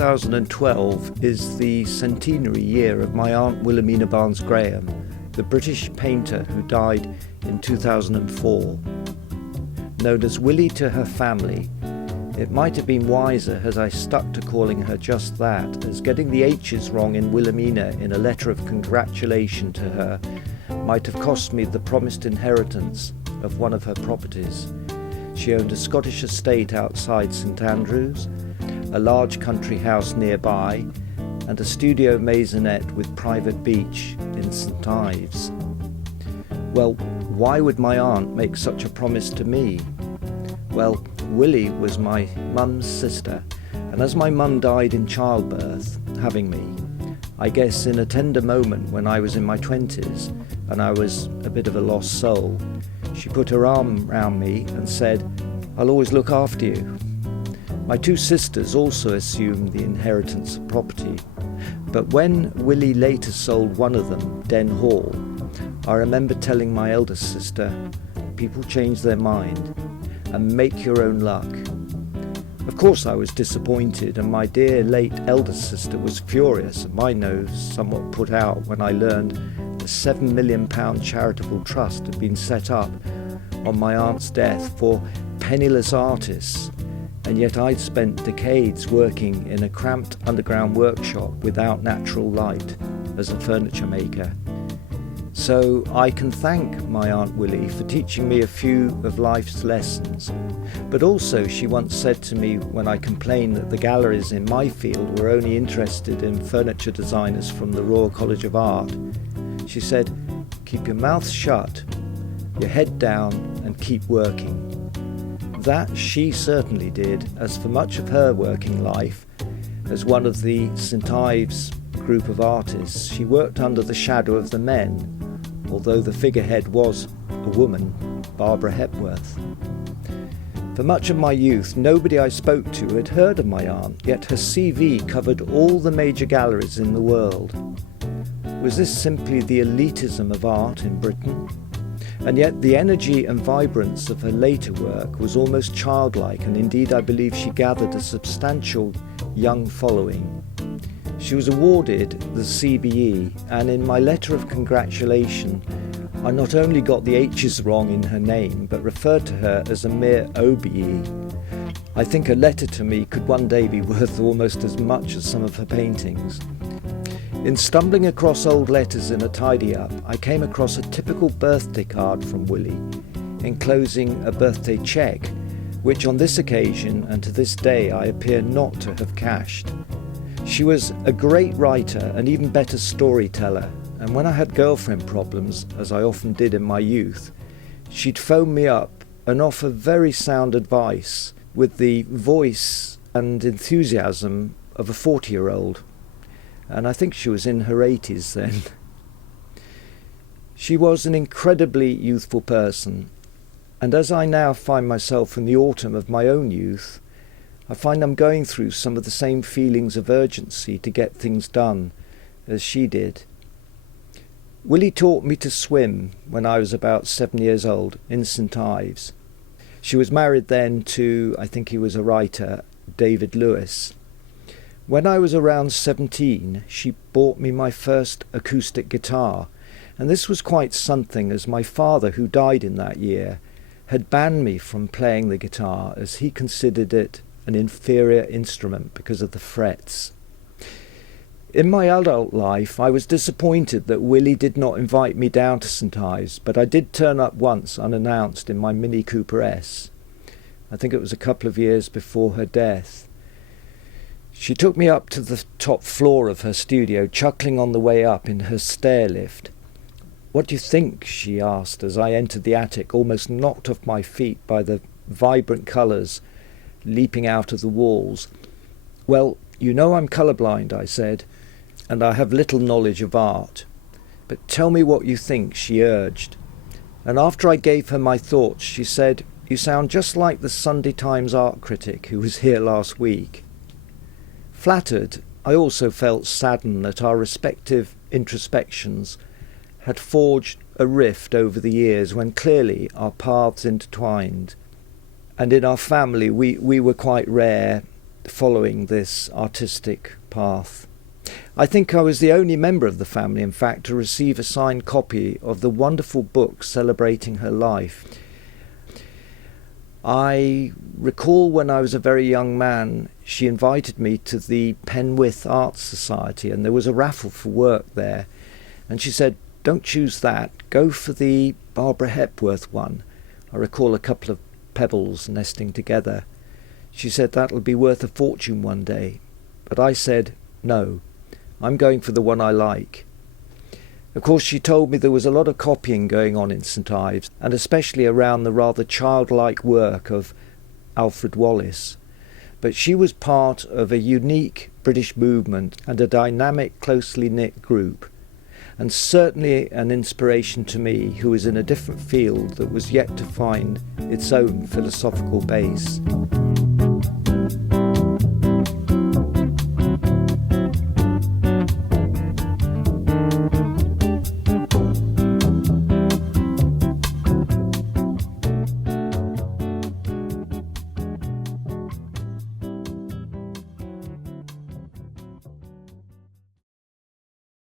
2012 is the centenary year of my Aunt Wilhelmina Barnes-Graham, the British painter who died in 2004. Known as Willie to her family, it might have been wiser had I stuck to calling her just that, as getting the H's wrong in Wilhelmina in a letter of congratulation to her might have cost me the promised inheritance of one of her properties. She owned a Scottish estate outside St Andrews, a large country house nearby, and a studio maisonette with private beach in St Ives. Well, why would my aunt make such a promise to me? Well, Willie was my mum's sister, and as my mum died in childbirth, having me, I guess in a tender moment when I was in my 20s and I was a bit of a lost soul, she put her arm round me and said, "I'll always look after you." My two sisters also assumed the inheritance of property, but when Willie later sold one of them, Den Hall, I remember telling my eldest sister, "People change their mind, and make your own luck." Of course I was disappointed, and my dear late eldest sister was furious, and my nose somewhat put out when I learned the £7 million charitable trust had been set up on my aunt's death for penniless artists, and yet I'd spent decades working in a cramped underground workshop without natural light as a furniture maker. So I can thank my Aunt Willie for teaching me a few of life's lessons, but also she once said to me when I complained that the galleries in my field were only interested in furniture designers from the Royal College of Art, she said, "Keep your mouth shut, your head down, and keep working." That she certainly did, as for much of her working life, as one of the St Ives group of artists, she worked under the shadow of the men, although the figurehead was a woman, Barbara Hepworth. For much of my youth, nobody I spoke to had heard of my aunt, yet her CV covered all the major galleries in the world. Was this simply the elitism of art in Britain? And yet the energy and vibrance of her later work was almost childlike, and indeed I believe she gathered a substantial young following. She was awarded the CBE, and in my letter of congratulation I not only got the H's wrong in her name, but referred to her as a mere OBE. I think a letter to me could one day be worth almost as much as some of her paintings. In stumbling across old letters in a tidy-up, I came across a typical birthday card from Willie, enclosing a birthday cheque, which on this occasion and to this day I appear not to have cashed. She was a great writer and even better storyteller, and when I had girlfriend problems, as I often did in my youth, she'd phone me up and offer very sound advice with the voice and enthusiasm of a 40-year-old. And I think she was in her 80s then. She was an incredibly youthful person, and as I now find myself in the autumn of my own youth, I find I'm going through some of the same feelings of urgency to get things done as she did. Willie taught me to swim when I was about 7 years old in St Ives. She was married then to, I think he was a writer, David Lewis. When I was around 17, she bought me my first acoustic guitar, and this was quite something, as my father, who died in that year, had banned me from playing the guitar as he considered it an inferior instrument because of the frets. In my adult life, I was disappointed that Willie did not invite me down to St Ives, but I did turn up once unannounced in my Mini Cooper S. I think it was a couple of years before her death. She took me up to the top floor of her studio, chuckling on the way up in her stair lift. "What do you think?" she asked as I entered the attic, almost knocked off my feet by the vibrant colours leaping out of the walls. "Well, you know I'm colourblind," I said, "and I have little knowledge of art. But tell me what you think," she urged. And after I gave her my thoughts, she said, "You sound just like the Sunday Times art critic who was here last week." Flattered, I also felt saddened that our respective introspections had forged a rift over the years when clearly our paths intertwined. And in our family we were quite rare, following this artistic path. I think I was the only member of the family, in fact, to receive a signed copy of the wonderful book celebrating her life. I recall when I was a very young man, she invited me to the Penwith Arts Society, and there was a raffle for work there. And she said, "Don't choose that, go for the Barbara Hepworth one." I recall a couple of pebbles nesting together. She said, "That'll be worth a fortune one day." But I said, "No, I'm going for the one I like." Of course, she told me there was a lot of copying going on in St Ives, and especially around the rather childlike work of Alfred Wallace. But she was part of a unique British movement and a dynamic, closely knit group, and certainly an inspiration to me, who was in a different field that was yet to find its own philosophical base.